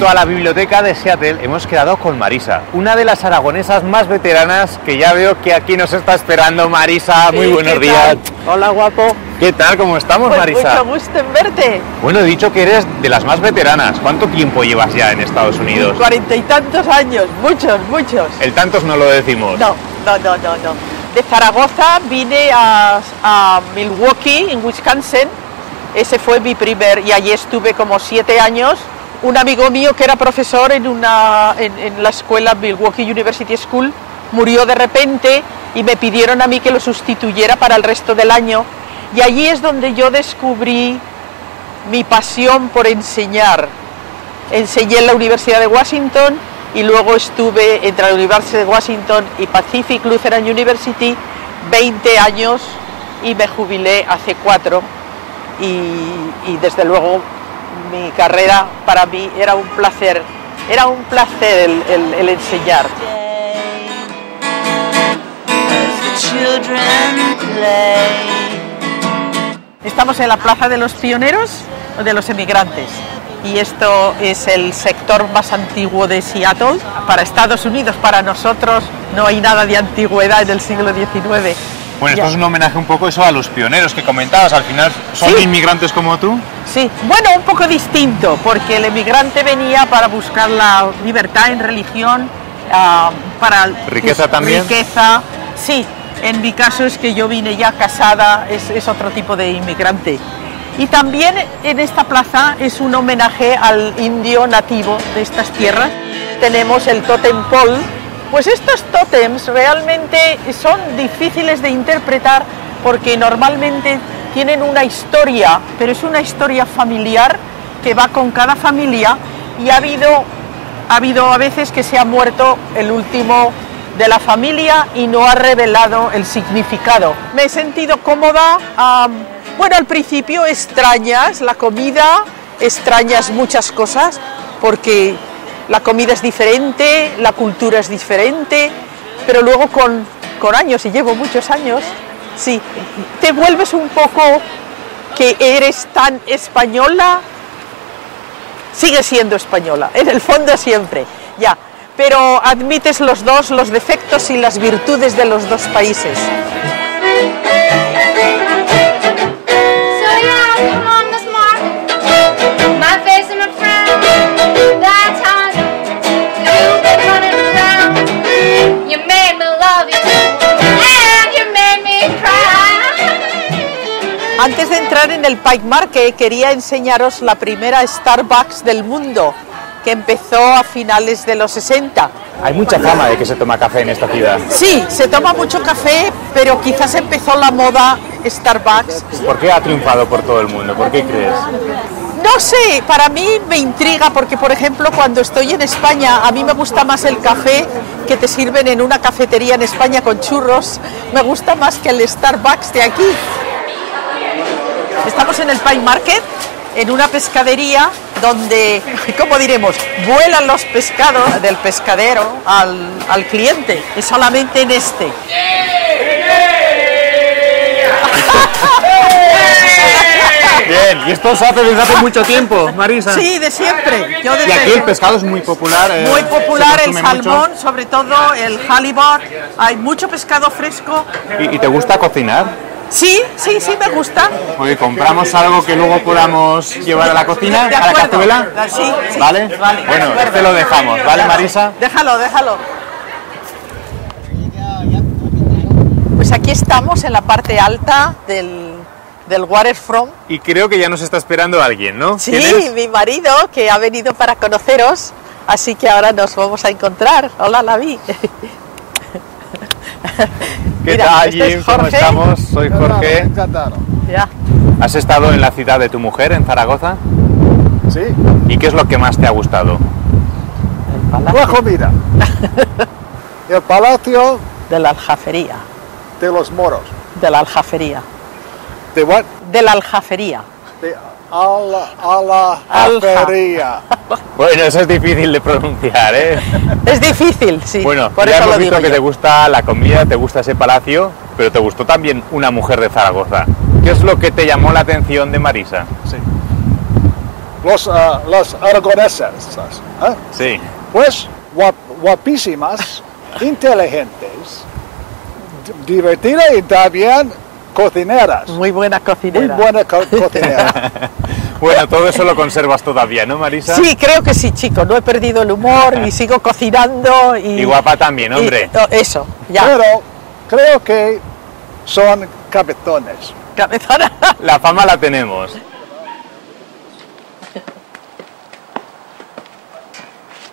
junto a la biblioteca de Seattle hemos quedado con Marisa, una de las aragonesas más veteranas que ya veo que aquí nos está esperando. Marisa, muy buenos días. Hola, guapo. ¿Qué tal? ¿Cómo estamos, Pues Marisa? mucho gusto en verte. Bueno, he dicho que eres de las más veteranas. ¿Cuánto tiempo llevas ya en Estados Unidos? 40 y tantos años, muchos. El tantos no lo decimos. No. De Zaragoza vine a Milwaukee, en Wisconsin. Ese fue mi primer, y allí estuve como 7 años. Un amigo mío que era profesor en la escuela Milwaukee University School murió de repente y me pidieron a mí que lo sustituyera para el resto del año. Y allí es donde yo descubrí mi pasión por enseñar. Enseñé en la Universidad de Washington y luego estuve entre la Universidad de Washington y Pacific Lutheran University 20 años y me jubilé hace 4. Y desde luego mi carrera para mí era un placer el enseñar. Estamos en la Plaza de los Pioneros, de los Emigrantes, y esto es el sector más antiguo de Seattle. Para Estados Unidos, para nosotros, no hay nada de antigüedad en el siglo XIX. Bueno, esto es un homenaje un poco eso a los pioneros que comentabas, al final son inmigrantes como tú. Sí, bueno, un poco distinto, porque el emigrante venía para buscar la libertad en religión, para... ¿Riqueza también? Riqueza, sí. En mi caso es que yo vine ya casada, es otro tipo de inmigrante. Y también en esta plaza es un homenaje al indio nativo de estas tierras. Tenemos el Totem Pole. Pues estos tótems realmente son difíciles de interpretar porque normalmente tienen una historia, pero es una historia familiar que va con cada familia, y ha habido a veces que se ha muerto el último de la familia y no ha revelado el significado. Me he sentido cómoda. Bueno, al principio extrañas la comida, extrañas muchas cosas porque la comida es diferente, la cultura es diferente, pero luego con años, y llevo muchos años, sí, te vuelves un poco que eres tan española, sigues siendo española, en el fondo siempre, ya, pero admites los defectos y las virtudes de los dos países. Antes de entrar en el Pike Market, quería enseñaros la primera Starbucks del mundo, que empezó a finales de los 60. Hay mucha fama de que se toma café en esta ciudad. Sí, se toma mucho café, pero quizás empezó la moda Starbucks. ¿Por qué ha triunfado por todo el mundo? ¿Por qué crees? No sé, para mí me intriga porque, por ejemplo, cuando estoy en España, a mí me gusta más el café que te sirven en una cafetería en España con churros. Me gusta más que el Starbucks de aquí. Estamos en el Pike Market, en una pescadería donde, ¿cómo diremos?, vuelan los pescados del pescadero al cliente, y solamente en este. Bien, y esto se hace desde hace mucho tiempo, Marisa. Sí, de siempre. Y aquí el pescado es muy popular. Muy popular, el salmón, mucho. sobre todo el halibut. Hay mucho pescado fresco. ¿Y te gusta cocinar? Sí, me gusta. Oye, compramos algo que luego podamos llevar a la cocina, a la cazuela. Sí. ¿Vale? Bueno, este lo dejamos, ¿vale, Marisa? Déjalo. Pues aquí estamos en la parte alta del waterfront. Y creo que ya nos está esperando alguien, ¿no? Sí, mi marido, que ha venido para conoceros, así que ahora nos vamos a encontrar. Hola, Lavi. ¿Qué Mira, tal, Jim? ¿Cómo estamos? Soy Jorge. Encantado. Ya. ¿Has estado en la ciudad de tu mujer, en Zaragoza? Sí. ¿Y qué es lo que más te ha gustado? La comida. El palacio De la Aljafería. de los moros. De la Aljafería. ¿De what? De la Aljafería. De Aljafería. Bueno, eso es difícil de pronunciar, ¿eh? Es difícil, sí. Bueno, por ya eso hemos lo digo visto que yo. te gusta la comida, te gusta ese palacio, pero te gustó también una mujer de Zaragoza. ¿Qué es lo que te llamó la atención de Marisa? Sí. los aragoneses, ¿eh? Sí. Pues guapísimas, inteligentes, divertidas y también cocineras. Muy buena cocinera. Muy buena cocinera. Bueno, todo eso lo conservas todavía, ¿no, Marisa? Sí, creo que sí, chico. No he perdido el humor y sigo cocinando. Y guapa también, hombre. Eso, ya. Pero creo que son cabezones. Cabezona. La fama la tenemos.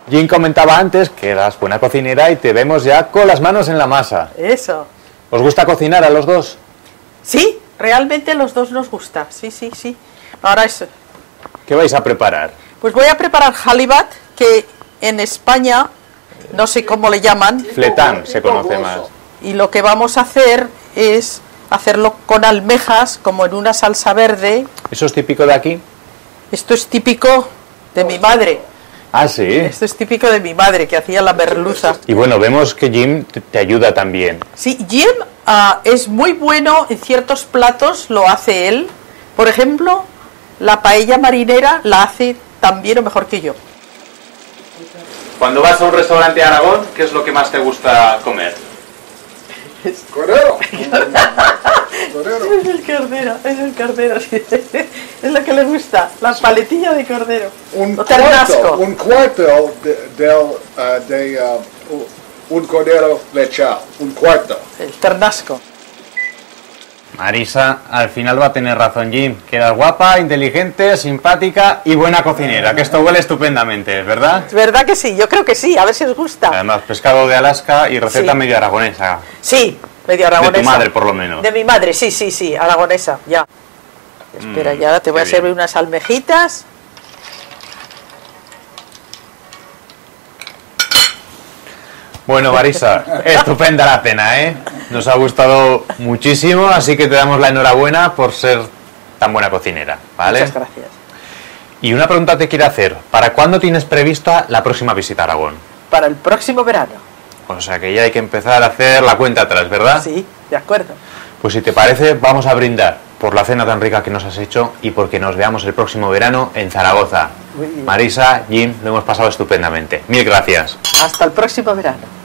Jim comentaba antes que eras buena cocinera y te vemos ya con las manos en la masa. Eso. ¿Os gusta cocinar a los dos? Sí, realmente los dos nos gusta. Sí, sí, sí. Ahora es... ¿Qué vais a preparar? Pues voy a preparar jalibat, que en España no sé cómo le llaman. Fletán se conoce más. Y lo que vamos a hacer es hacerlo con almejas, como en una salsa verde. ¿Eso es típico de aquí? Esto es típico de mi madre. Ah, sí. Esto es típico de mi madre, que hacía la merluza. Y bueno, vemos que Jim te ayuda también. Sí, Jim es muy bueno en ciertos platos, lo hace él. Por ejemplo, la paella marinera la hace tan bien o mejor que yo. Cuando vas a un restaurante de Aragón, ¿qué es lo que más te gusta comer? Cordero. Es el cordero, sí. Es lo que le gusta, la paletilla de cordero. Un ternasco. cuarto de un cordero lechado. Un cuarto. El ternasco. Marisa, al final va a tener razón Jim, que eras guapa, inteligente, simpática y buena cocinera, que esto huele estupendamente, ¿verdad? Es verdad que sí, yo creo que sí, a ver si os gusta. Además, pescado de Alaska y receta Sí. medio aragonesa. Sí, medio aragonesa. De tu madre, por lo menos. De mi madre, sí, sí, sí, aragonesa, ya. Espera, ya ahora te voy a qué servir bien. unas almejitas. Bueno, Marisa, estupenda la cena, ¿eh? Nos ha gustado muchísimo, así que te damos la enhorabuena por ser tan buena cocinera, ¿vale? Muchas gracias. Y una pregunta te quiero hacer, ¿para cuándo tienes prevista la próxima visita a Aragón? Para el próximo verano. O sea que ya hay que empezar a hacer la cuenta atrás, ¿verdad? Sí, de acuerdo. Pues si te parece, vamos a brindar por la cena tan rica que nos has hecho y porque nos veamos el próximo verano en Zaragoza. Muy bien. Marisa, Jim, lo hemos pasado estupendamente. Mil gracias. Hasta el próximo verano.